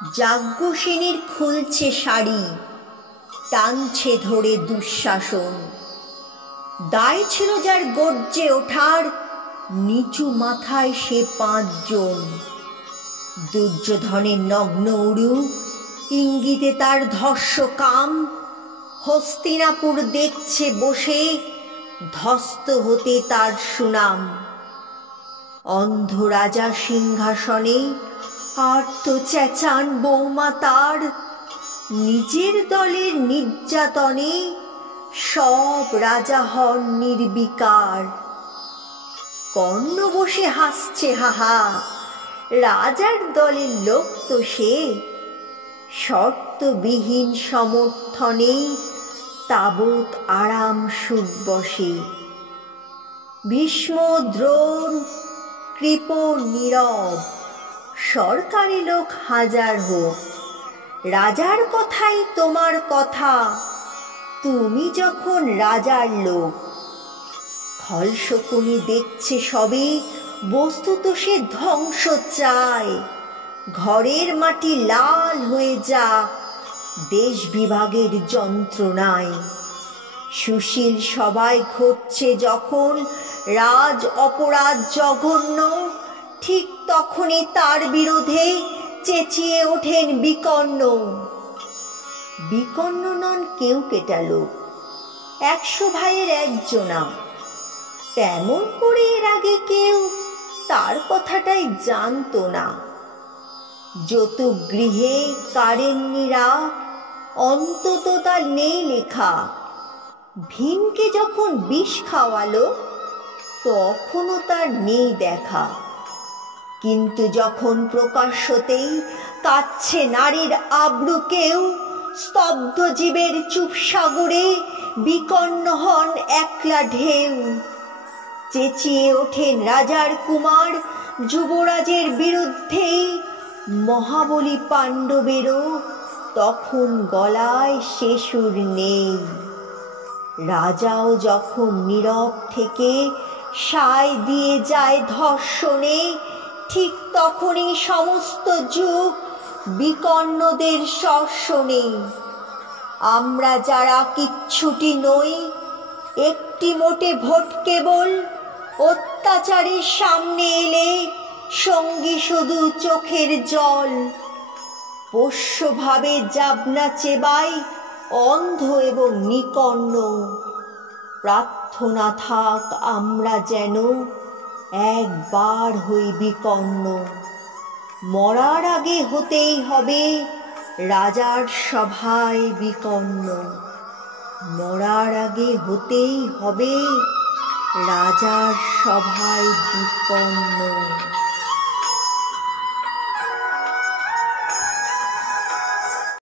যাজ্ঞসেনীর খুলছে শাড়ি, টানছে ধরে দুঃশাসন। দায় ছিল যার গর্জে ওঠার, নিচু মাথায় সে 5 জন। দুর্যোধনের নগ্ন উরু, ইঙ্গিতে তার ধর্ষ কাম। হস্তিনাপুর দেখছে বসে, ধস্ত হতে তার সুনাম। অন্ধ রাজা সিংহাসনে, আর্ত চেঁচান বৌমা তার। নিজের দলের নির্যাতনে সব রাজা হন নির্বিকার। কর্ণ বসে হাসছে হাহা, রাজার দলের লোক তো সে। শর্তবিহীন সমর্থনে তাবৎ আরাম সুখ বসে। ভীষ্ম, দ্রোণ, কৃপ নীরব, সরকারি লোক হাজার হোক, রাজার কথাই তোমার কথা, তুমি যখন রাজার লোক। খলশকুনি দেখছে সবে, বস্তুত সে ধ্বংস চায়। ঘরের মাটি লাল হয়ে যাক দেশ বিভাগের যন্ত্রণায়। সুশীল সবাই ঘটছে যখন রাজ অপরাধ জঘন্য, ঠিক তখনই তার বিরোধে চেঁচিয়ে ওঠেন বিকর্ণ। বিকর্ণ নন কেউ কেটা লোক, 100 ভাইয়ের একজনা। তেমন করে এর আগে কেউ তার কথাটাই জানতো না। যত গৃহে কারেন্নিরা, অন্তত তার নেই লেখা। ভীমকে যখন বিষ খাওয়ালো, তখনও তার নেই দেখা। কিন্তু যখন প্রকাশ্যতেই কাচ্ছে নারীর আব্রু কেউ, স্তব্ধ জীবের চুপ সাগরে বিকর্ণ হন একলা ঢেউ। চেঁচিয়ে ওঠেন রাজার কুমার, যুবরাজের বিরুদ্ধেই। মহাবলী পাণ্ডবেরও তখন গলায় সে সুর নেই। রাজাও যখন নীরব থেকে সায় দিয়ে যায় ধর্ষণে, ঠিক তখনই সমস্ত যুগ বিকর্ণদের শর্ষণে। আমরা যারা কিচ্ছুটি নই, একটি মোটে ভোট কেবল, অত্যাচারের সামনে এলে সঙ্গী শুধু চোখের জল। পোষ্যভাবে যাবনা চেবাই অন্ধ এবং নিকর্ণ। প্রার্থনা থাক আমরা যেন একবার হই বিকর্ণ। মরার আগে হতেই হবে রাজার সভায় বিকর্ণ। মরার আগে হতেই হবে রাজার সভায় বিকর্ণ।